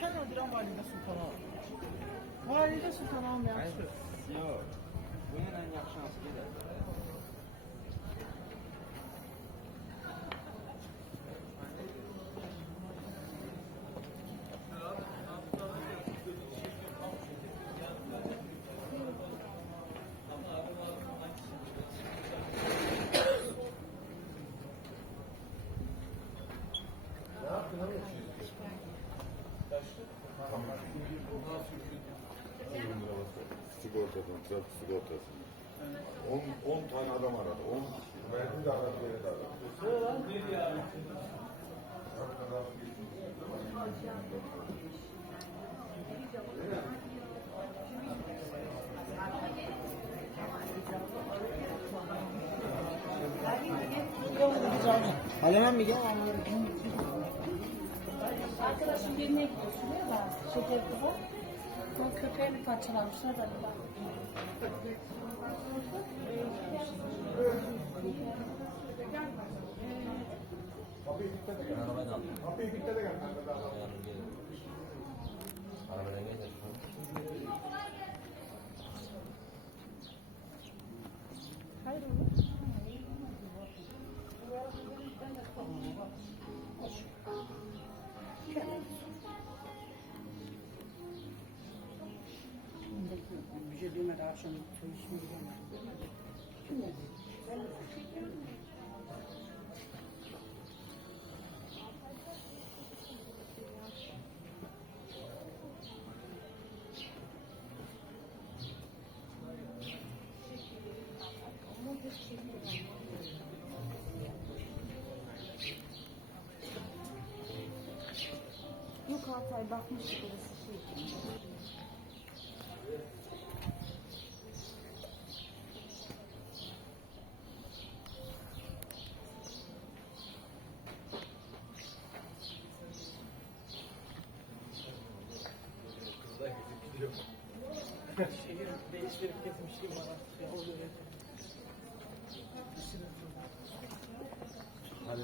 Sen öldüren Valide Sultan'ı al. Valide Sultan'ı almayan söz. Yok. Bunun en yaxşı hansı gedər? Sigortadan, trafik sigortası. 10 tane adam aradı. 10 kişi. Verdi de aradı, geri de aradı. Alemen mi gel? Arkadaşım birine gidiyorsun ya da şeker kızı. Onun köpeğini parçalamışlar da. Kapıyı bitti de gel. Kapıyı bitti de gel. Arabadan gelir. Hayır Bir şey demedi akşam çay içmeye gidemedim. Kim dedi? Yok Altay bakmıştık orası şey. Şehir değiştirip getirmiştim bana. Ya oluyor ya. Hadi.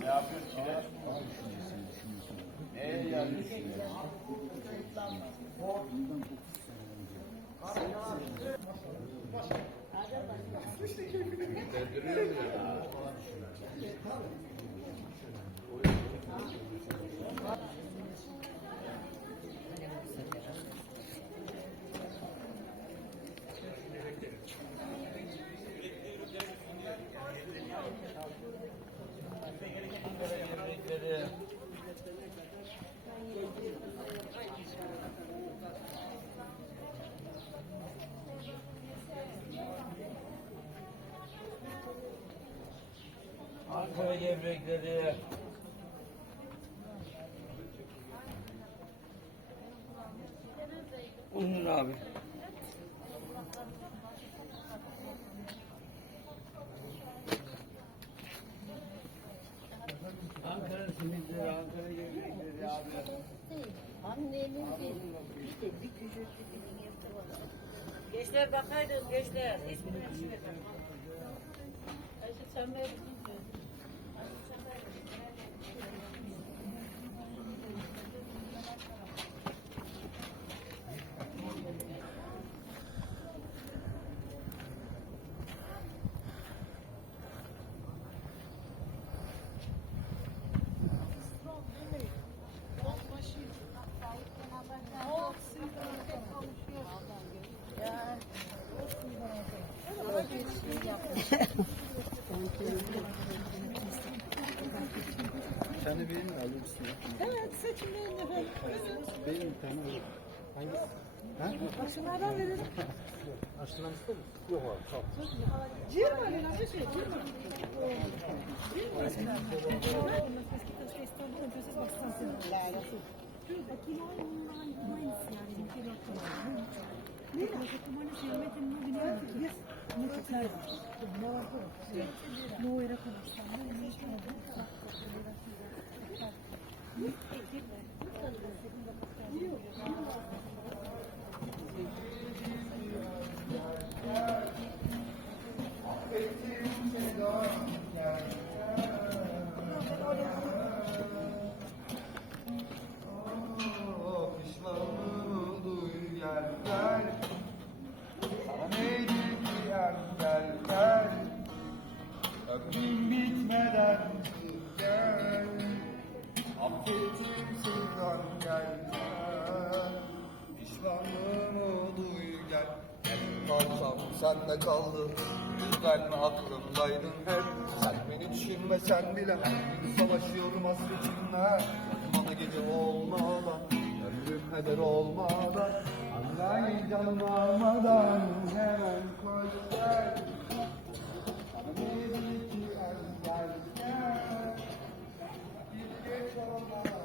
Ne yapıyorsun Çile? Neye geldin? Döndürüyor mu ya? Ankara gevrekleri. Buyurun abi. Ankara simitleri, Ankara gevrekleri abi. Annenin işte bir küçücük bir yerde var. Gençler bakaydınız gençler. İsmini düşünmedim. Ayşe sen böyle bilmiyorsun. Sen de benim mi alıyorsun? Evet seçimlerini efendim. Benim tamam. Hangisi? Ha? Aşılardan verelim. Aşılan ister misin? Yok abi sağ ol. Ciğer var ya ne şey? Ciğer var. Pişmanlığımı duy gel gel. Sana neydi ki gel gel. Ömrüm bitmeden gel. Affettim sırdan gel gel. Pişmanlığımı duy gel. En parçam sende kaldı. Yüzden aklımdaydın hep. Sen beni düşünmesen bile her gün savaşıyorum hasretinle. Bana gece olmadan, ömrüm heder olmadan. Anlayı canım almadan hemen koş gel. Bana neydi ki gel gel. Bir geç olmadan.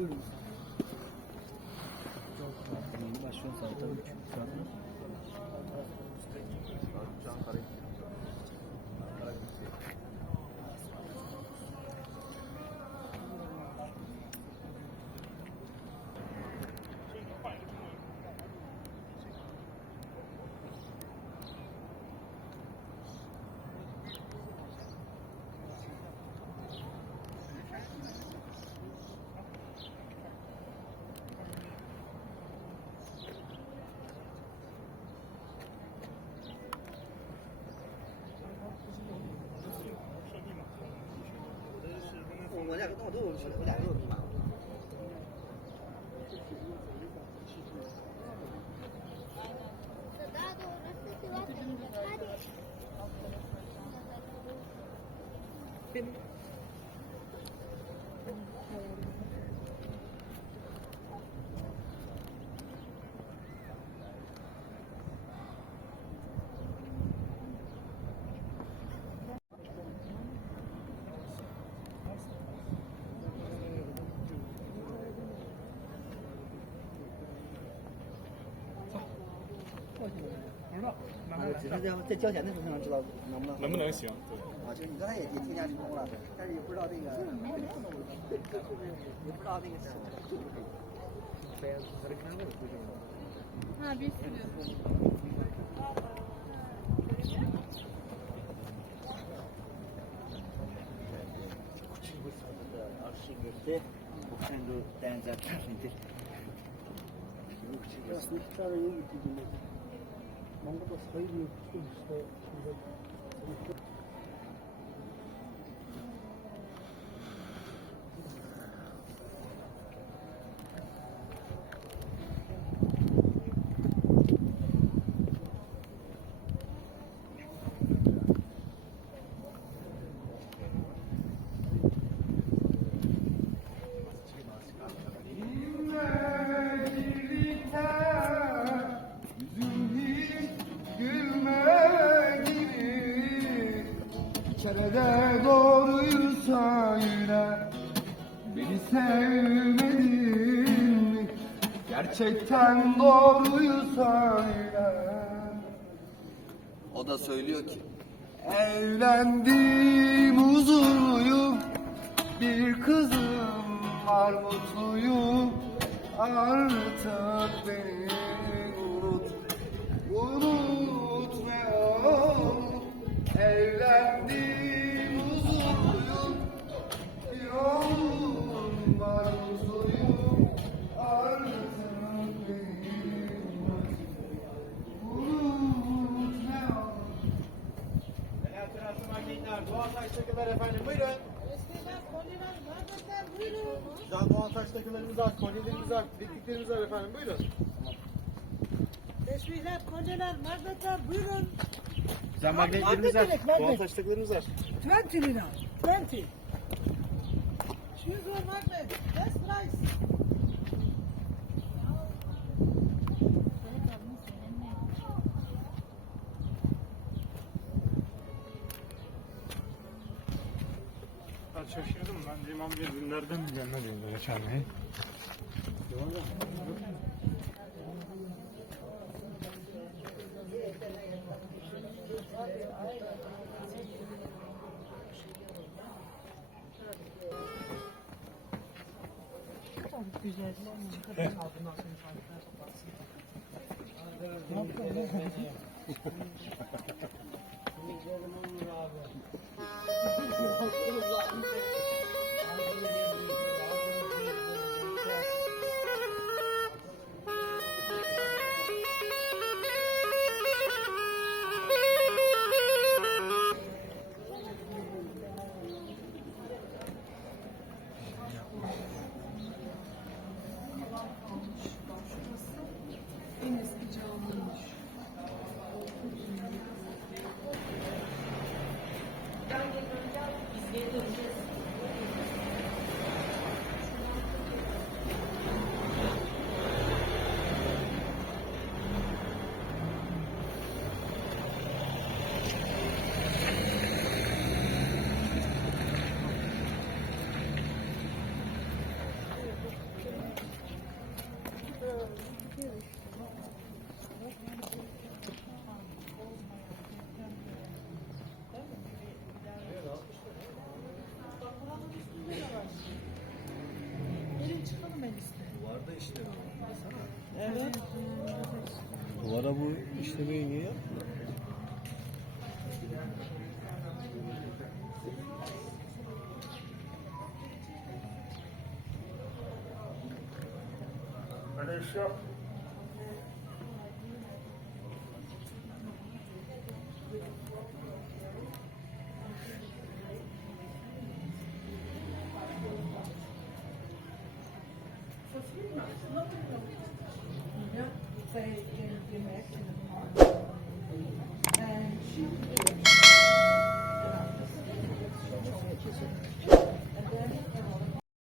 buyurun. Yeni başlıyor zaten 3 saat.只是在交钱的时候才能知道能不能能不能行？啊，就是你刚才也添加成功了，但是也不知道这个，也不知道那个是。 Ha bir sürü. Arşivde bu kendi benzer tariftir. Aslında 2 tane yeni getirdim ben. Manga da sayılıyor. İşte Kerede doğruyu söyle, beni sevmedin mi? Gerçekten doğruyu söyle. O da söylüyor ki evlendim, huzurluyum, bir kızım var, mutluyum. Artık beni unut, unut ne olur. Evlendim, huzurluyum, bir oğlum var, mutluyum. Artık beni unut, unut ne olur. Doğantaş takılar efendim buyurun. Eskiden koliler, bardaklar buyurun. Güzel Doğantaş takılarımız var, kolyelerimiz var, bilekliklerimiz var efendim buyurun. Teşbihler, kolyeler, bardaklar buyurun. Güzel magnetlerimiz var, Doğantaş takılarımız var. 20 lira. 20. Choose your magnet. Best price. Ben şaşırdım ben İmam Bey günlerden mi gelmedi böyle çalmayı? Güzel. Çıkarın altından sonra şarkılar toplarsın. Ne yapıyorsun? En eski camıymış. işlemi var. Baksana. Evet. Duvara bu işlemeyi niye yaptın? Böyle iş yok. Ja, bei dem Märkchen